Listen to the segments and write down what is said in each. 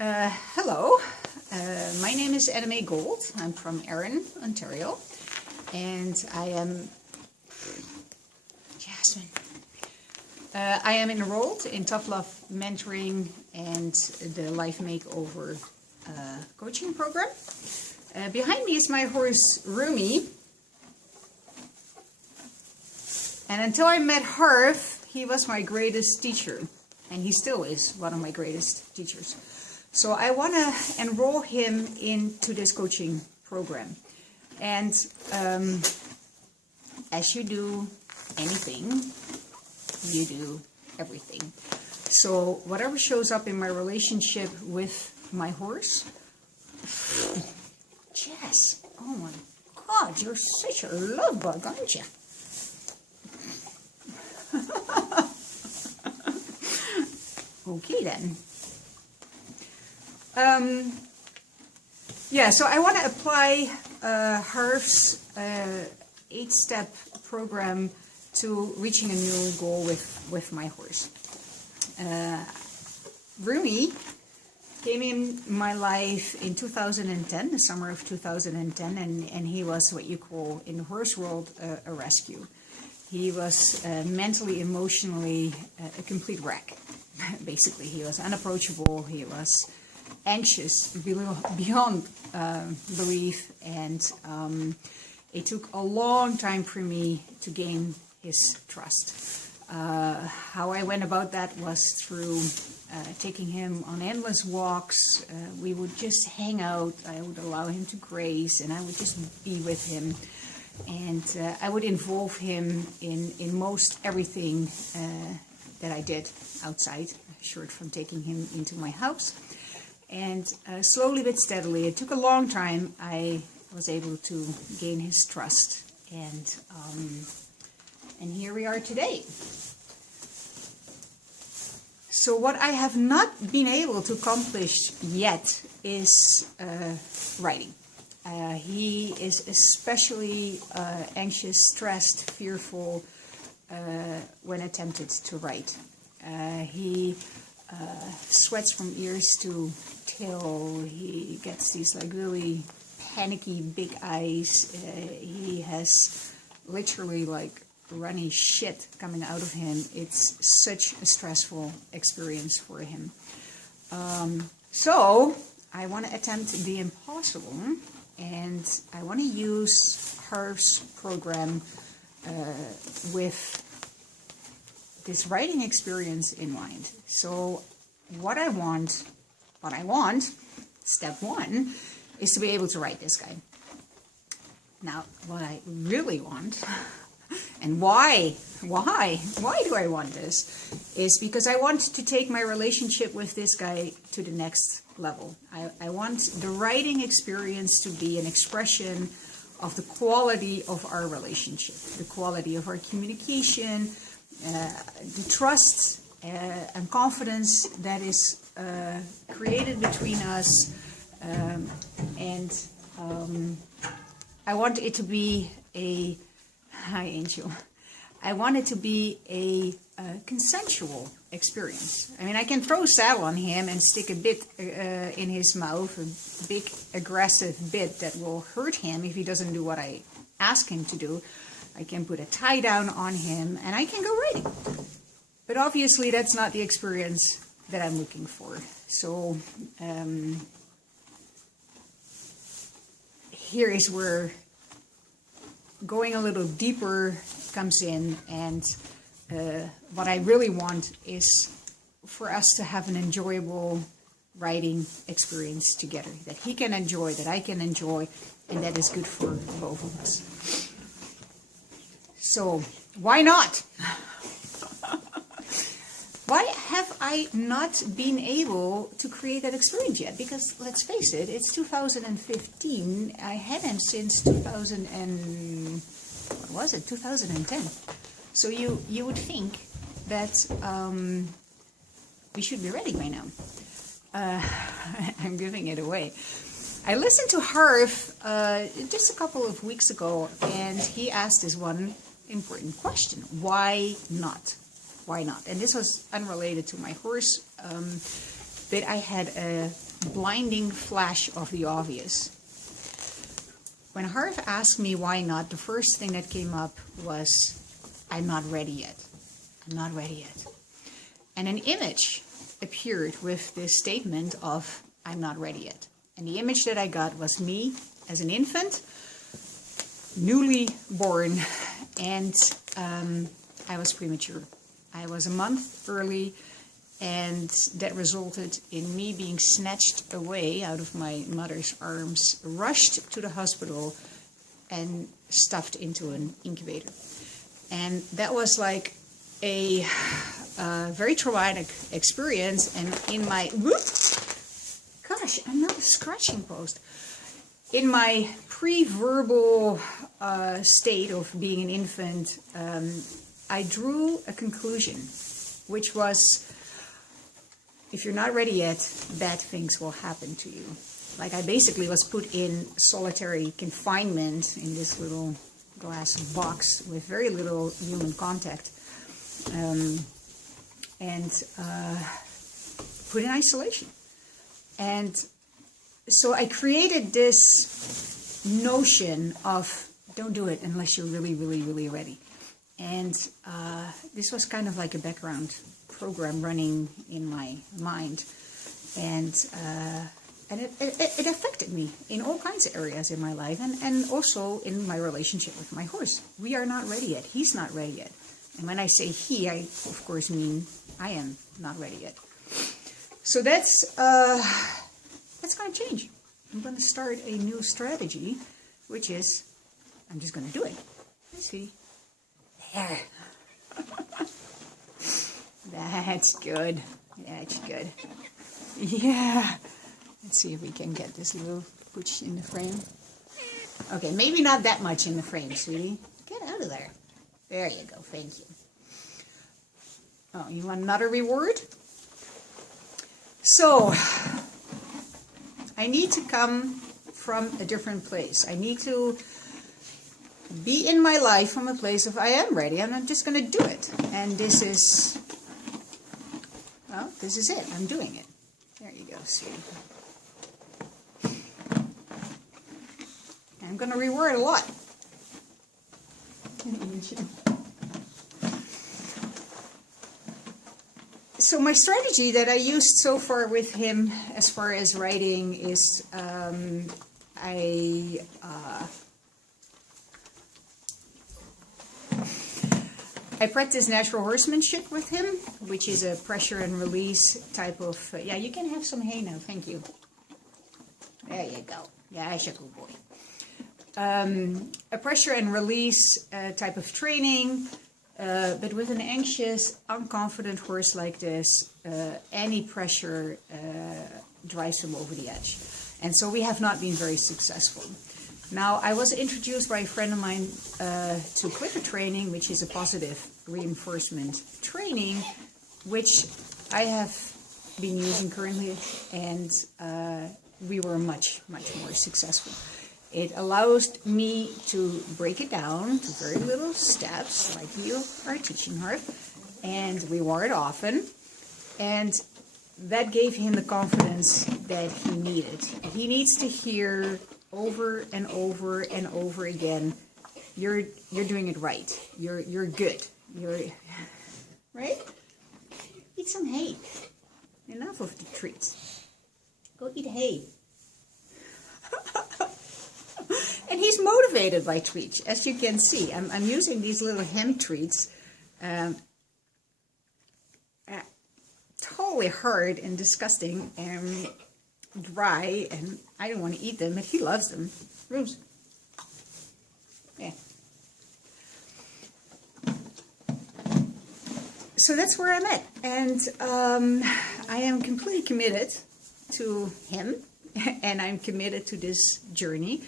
Hello, my name is Mae Gold. I'm from Erin, Ontario, and I am Jasmine. I am enrolled in Tough Love Mentoring and the Life Makeover coaching program. Behind me is my horse Rumi, and until I met Harv, he was my greatest teacher, and he still is one of my greatest teachers. So I want to enroll him into this coaching program. And as you do anything, you do everything. So whatever shows up in my relationship with my horse, Jess, oh my God, you're such a love bug, aren't you? Okay then. Yeah, so I want to apply Harv's 8-step program to reaching a new goal with my horse. Rumi came in my life in 2010, the summer of 2010, and he was what you call in the horse world a rescue. He was mentally, emotionally a complete wreck. Basically, he was unapproachable, he was anxious beyond belief, and it took a long time for me to gain his trust. How I went about that was through taking him on endless walks. We would just hang out, I would allow him to graze, and I would just be with him. And I would involve him in most everything that I did outside, short from taking him into my house. And slowly but steadily, it took a long time, I was able to gain his trust. And here we are today. So what I have not been able to accomplish yet is writing. He is especially anxious, stressed, fearful when attempted to write. He sweats from ears to tail. He gets these like really panicky big eyes. He has literally like runny shit coming out of him. It's such a stressful experience for him. So I want to attempt the impossible, and I want to use Harv's program with this writing experience in mind. So what I want, step one, is to be able to write this guy. Now, what I really want, and why do I want this, is because I want to take my relationship with this guy to the next level. I want the writing experience to be an expression of the quality of our relationship, the quality of our communication, the trust and confidence that is created between us, and I want it to be a hi Angel. I want it to be a consensual experience. I mean, I can throw a saddle on him and stick a bit in his mouth, a big aggressive bit that will hurt him if he doesn't do what I ask him to do. I can put a tie down on him and I can go writing. But obviously that's not the experience that I'm looking for. So here is where going a little deeper comes in, and what I really want is for us to have an enjoyable writing experience together, that he can enjoy, that I can enjoy, and that is good for both of us. So why not? Why have I not been able to create that experience yet? Because let's face it, it's 2015. I had him since 2010. So you would think that we should be ready by now. I'm giving it away. I listened to Harv just a couple of weeks ago, and he asked this one important question: why not? Why not? And this was unrelated to my horse, but I had blinding flash of the obvious. When Harv asked me why not, the first thing that came up was, I'm not ready yet. I'm not ready yet. And an image appeared with this statement of, I'm not ready yet. And the image that I got was me as an infant, newly born, and I was premature. I was a month early, and that resulted in me being snatched away out of my mother's arms, rushed to the hospital, and stuffed into an incubator. And that was like a very traumatic experience. And in my, gosh, another scratching post. In my pre-verbal state of being an infant, I drew a conclusion, which was, if you're not ready yet, bad things will happen to you. Like, I basically was put in solitary confinement in this little glass box with very little human contact, and put in isolation. And so I created this notion of, don't do it unless you're really, really, really ready. And this was kind of like a background program running in my mind, and it affected me in all kinds of areas in my life, and also in my relationship with my horse. We are not ready yet. He's not ready yet. And when I say he, I of course mean I am not ready yet. So that's going to change. I'm going to start a new strategy, which is, I'm just going to do it. Let's see. There. That's good. That's good. Yeah. Let's see if we can get this little pooch in the frame. Okay, maybe not that much in the frame, sweetie. Get out of there. There you go. Thank you. Oh, you want another reward? So, I need to come from a different place. I need to be in my life from a place of I am ready, and I'm just going to do it. And this is, well, this is it. I'm doing it. There you go, sweetie. I'm going to reward a lot. So my strategy that I used so far with him as far as riding is I practice natural horsemanship with him, which is a pressure and release type of... yeah, you can have some hay now, thank you. There you go. Yeah, that's a good boy. A pressure and release type of training, but with an anxious, unconfident horse like this, any pressure drives him over the edge. And so we have not been very successful. Now, I was introduced by a friend of mine to clicker training, which is a positive reinforcement training, which I have been using currently, and we were much, much more successful. It allows me to break it down to very little steps, like you are teaching her, and reward often, and that gave him the confidence that he needed. He needs to hear over and over and over again, you're doing it right. You're good. You're right. Eat some hay. Enough of the treats. Go eat hay. And he's motivated by treats, as you can see. I'm using these little hemp treats. Totally hard and disgusting and dry, and I don't want to eat them, but he loves them. Rose. Yeah. So that's where I'm at, and I am completely committed to him, and I'm committed to this journey,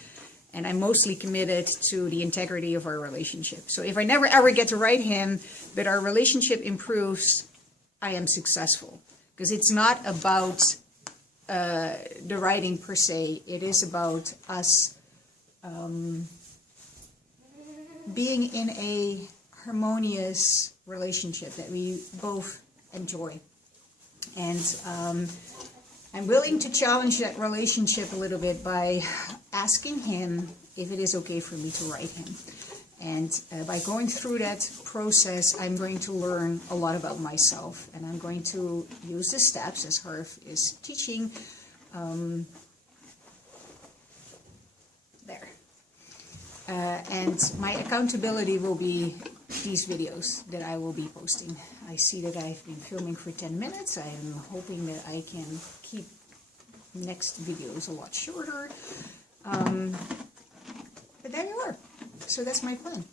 and I'm mostly committed to the integrity of our relationship. So if I never ever get to ride him, but our relationship improves, I am successful, because it's not about the riding per se. It is about us being in a harmonious relationship that we both enjoy. And I'm willing to challenge that relationship a little bit by asking him if it is okay for me to write him. And by going through that process, I'm going to learn a lot about myself. And I'm going to use the steps, as Harv is teaching. There. And my accountability will be these videos that I will be posting. I see that I've been filming for 10 minutes. I am hoping that I can keep next videos a lot shorter. But there you are. So that's my plan.